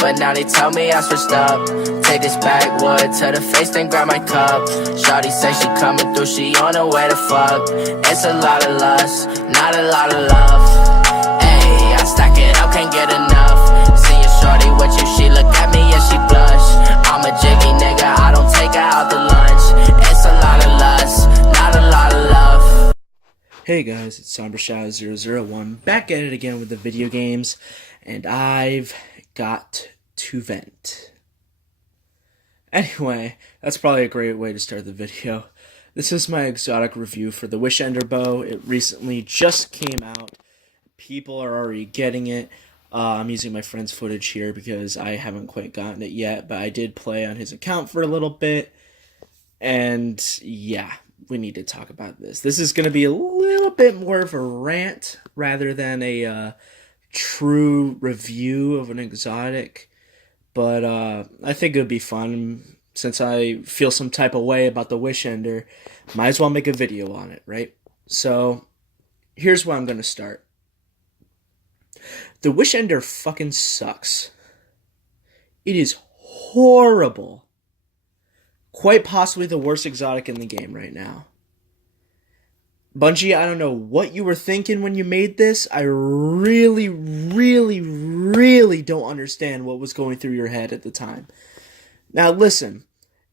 but now they tell me I switched up. Take this backwood to the face, then grab my cup. Shawty say she coming through, she on her way to fuck. It's a lot of lust, not a lot of love. Ayy, I stack it up, can't get enough. Seeing shorty with you, she look at me and she blush. I'm a jiggy nigga, I don't take her out to lunch. It's a lot of lust, not a lot of love. Hey guys, it's SombraShadow001 back at it again with the video games, and I've got to vent. Anyway, that's probably a great way to start the video. This is my exotic review for the Wish Ender bow. It recently just came out. People are already getting it. I'm using my friend's footage here because I haven't quite gotten it yet, but I did play on his account for a little bit, and yeah, we need to talk about this. This is going to be a little bit more of a rant rather than a true review of an exotic, but I think it would be fun. Since I feel some type of way about the Wish Ender, might as well make a video on it, right? So here's where I'm going to start. The Wish Ender fucking sucks. It is horrible. Quite possibly the worst exotic in the game right now. Bungie, I don't know what you were thinking when you made this. I really don't understand what was going through your head at the time. Now listen,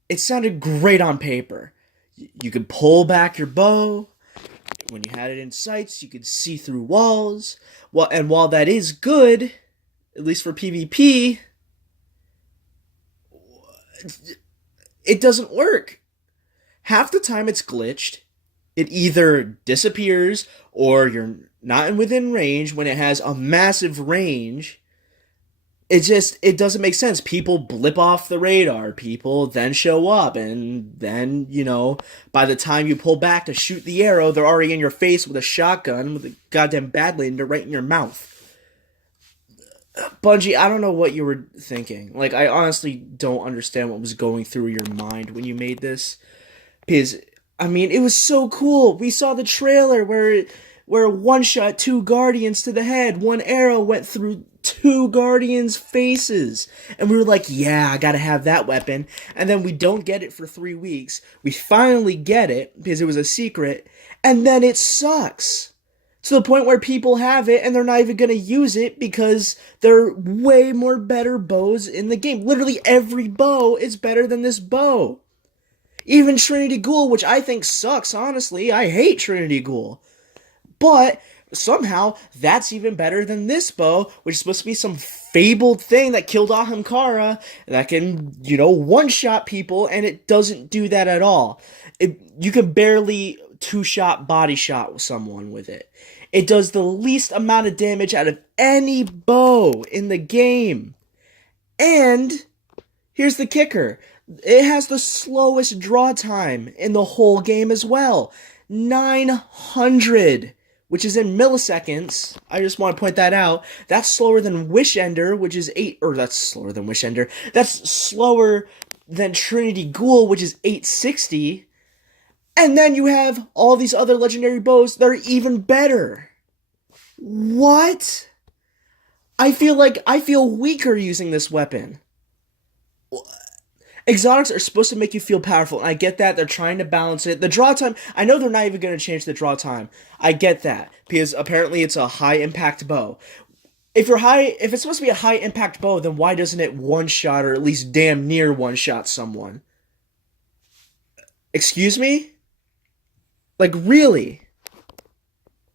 it sounded great on paper. You could pull back your bow. When you had it in sights, you could see through walls. Well, and while that is good, at least for PvP, it doesn't work. Half the time it's glitched. It either disappears or you're not within range when it has a massive range. It doesn't make sense. People blip off the radar. People then show up, and then, you know, by the time you pull back to shoot the arrow, they're already in your face with a shotgun with a goddamn badlander right in your mouth. Bungie, I don't know what you were thinking. Like, I honestly don't understand what was going through your mind when you made this. Because, I mean, it was so cool. We saw the trailer where one shot 2 Guardians to the head. One arrow went through 2 Guardians' faces. And we were like, yeah, I gotta have that weapon. And then we don't get it for 3 weeks. We finally get it, because it was a secret. And then it sucks. To the point where people have it, and they're not even gonna use it, because there are way more better bows in the game. Literally every bow is better than this bow. Even Trinity Ghoul, which I think sucks, honestly. I hate Trinity Ghoul. But somehow, that's even better than this bow, which is supposed to be some fabled thing that killed Ahamkara, that can, you know, one-shot people, and it doesn't do that at all. You can barely two-shot body shot with someone with it. It does the least amount of damage out of any bow in the game. And here's the kicker. It has the slowest draw time in the whole game as well. 900. Which is in milliseconds. I just want to point that out. That's slower than Wish Ender, which is 8... Or that's slower than Wish Ender. That's slower than Trinity Ghoul, which is 860. And then you have all these other legendary bows that are even better. What? I feel weaker using this weapon. Exotics are supposed to make you feel powerful, and I get that. They're trying to balance it. The draw time, I know they're not even going to change the draw time. I get that, because apparently it's a high-impact bow. If it's supposed to be a high-impact bow, then why doesn't it one-shot, or at least damn near one-shot someone? Excuse me? Like, really?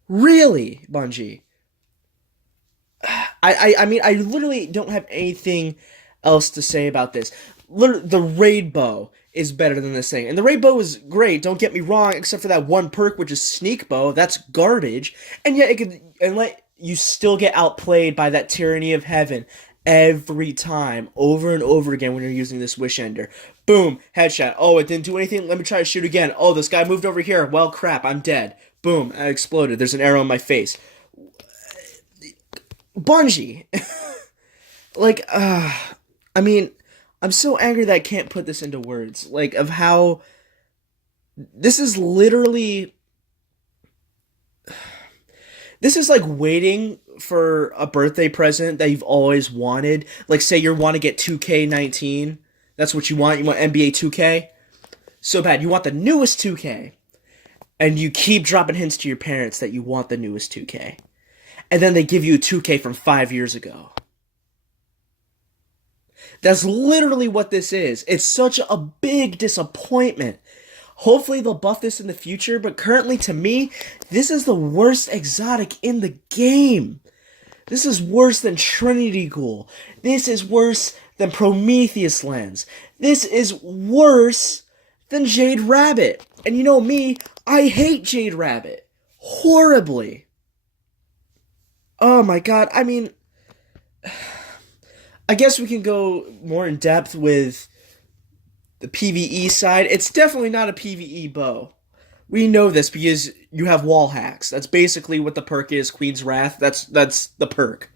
Really, Bungie? I mean, I literally don't have anything else to say about this. Literally, the raid bow is better than this thing. And the raid bow is great, don't get me wrong, except for that one perk, which is sneak bow. That's garbage. And yet, you still get outplayed by that Tyranny of Heaven every time, over and over again when you're using this Wish Ender. Boom, headshot. Oh, it didn't do anything? Let me try to shoot again. Oh, this guy moved over here. Well, crap, I'm dead. Boom, I exploded. There's an arrow in my face. Bungie. I mean, I'm so angry that I can't put this into words. Like, of how this is literally This is like waiting for a birthday present that you've always wanted. Like, say you want to get 2K19. That's what you want. You want NBA 2K? So bad. You want the newest 2K. And you keep dropping hints to your parents that you want the newest 2K. And then they give you a 2K from 5 years ago. That's literally what this is. It's such a big disappointment. Hopefully they'll buff this in the future, but currently to me, this is the worst exotic in the game. This is worse than Trinity Ghoul. This is worse than Prometheus Lens. This is worse than Jade Rabbit. And you know me, I hate Jade Rabbit. Horribly. Oh my god, I mean, I guess we can go more in depth with the PvE side. It's definitely not a PvE bow. We know this because you have wall hacks. That's basically what the perk is, Queen's Wrath. That's the perk.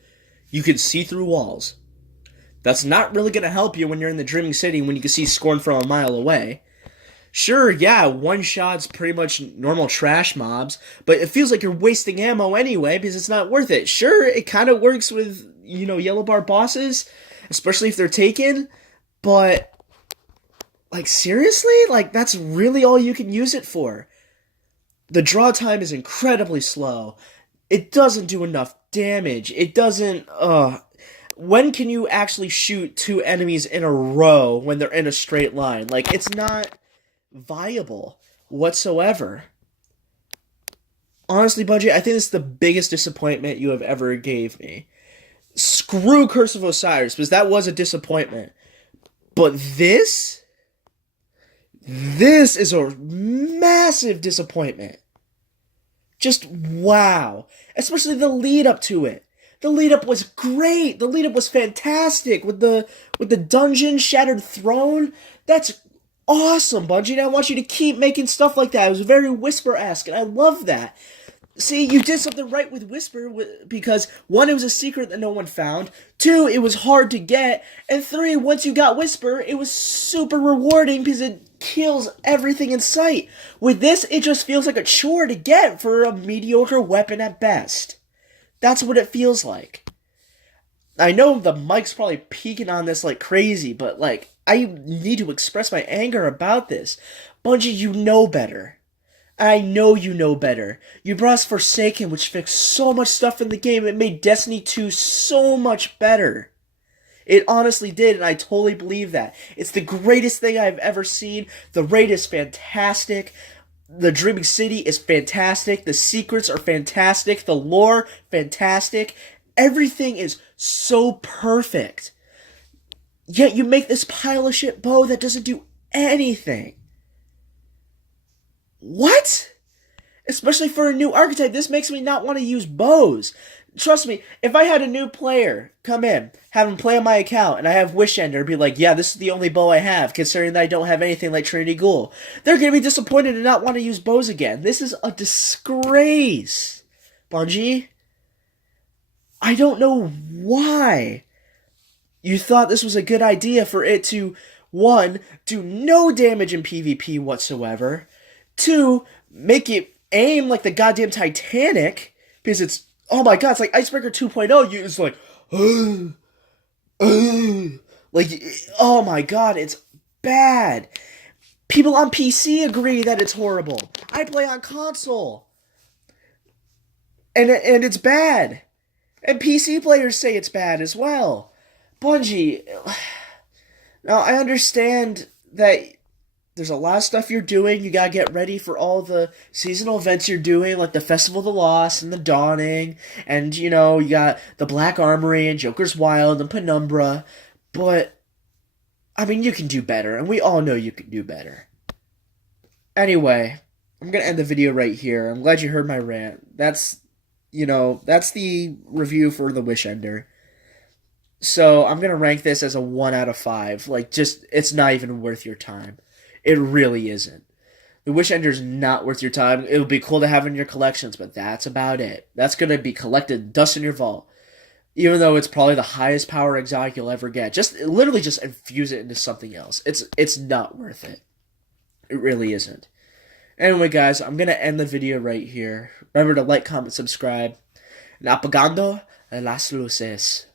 You can see through walls. That's not really going to help you when you're in the Dreaming City when you can see Scorn from a mile away. Sure, yeah, one shot's pretty much normal trash mobs, but it feels like you're wasting ammo anyway because it's not worth it. Sure, it kind of works with, yellow bar bosses, especially if they're taken, but, like, seriously? Like, that's really all you can use it for. The draw time is incredibly slow. It doesn't do enough damage. It doesn't, when can you actually shoot 2 enemies in a row when they're in a straight line? Like, it's not viable whatsoever. Honestly, Bungie, I think this is the biggest disappointment you have ever gave me. Screw Curse of Osiris, because that was a disappointment. But this is a massive disappointment. Just wow. Especially the lead up to it. The lead up was great. The lead up was fantastic with the dungeon, Shattered Throne. That's awesome, Bungie, and I want you to keep making stuff like that. It was very Whisper-esque, and I love that. See, you did something right with Whisper, because 1, it was a secret that no one found, 2, it was hard to get, and 3, once you got Whisper, it was super rewarding because it kills everything in sight. With this, it just feels like a chore to get for a mediocre weapon at best. That's what it feels like. I know the mic's probably peeking on this like crazy, but, like, I need to express my anger about this. Bungie, you know better. I know you know better. You brought us Forsaken, which fixed so much stuff in the game. It made Destiny 2 so much better. It honestly did, and I totally believe that. It's the greatest thing I've ever seen. The raid is fantastic. The Dreaming City is fantastic. The secrets are fantastic. The lore, fantastic. Everything is so perfect. Yet you make this pile of shit bow that doesn't do anything. What? Especially for a new archetype, this makes me not want to use bows. Trust me, if I had a new player come in, have him play on my account, and I have Wish Ender, be like, yeah, this is the only bow I have, considering that I don't have anything like Trinity Ghoul, they're going to be disappointed and not want to use bows again. This is a disgrace, Bungie. I don't know why you thought this was a good idea for it to, 1, do no damage in PvP whatsoever, 2, make it aim like the goddamn Titanic, because it's, oh my god, it's like Icebreaker 2.0, it's like, like, oh my god, it's bad. People on PC agree that it's horrible. I play on console, and it's bad. And PC players say it's bad as well. Bungie, now I understand that there's a lot of stuff you're doing. You gotta get ready for all the seasonal events you're doing, like the Festival of the Lost and the Dawning, and, you got the Black Armory and Joker's Wild and Penumbra, but, I mean, you can do better, and we all know you can do better. Anyway, I'm gonna end the video right here. I'm glad you heard my rant. That's the review for the Wish Ender. So, I'm gonna rank this as a 1 out of 5. Like, just, it's not even worth your time. It really isn't. The Wish Ender's not worth your time. It would be cool to have in your collections, but that's about it. That's going to be collected dust in your vault. Even though it's probably the highest power exotic you'll ever get. Literally just infuse it into something else. It's not worth it. It really isn't. Anyway, guys, I'm going to end the video right here. Remember to like, comment, subscribe. and Apagando las Luces.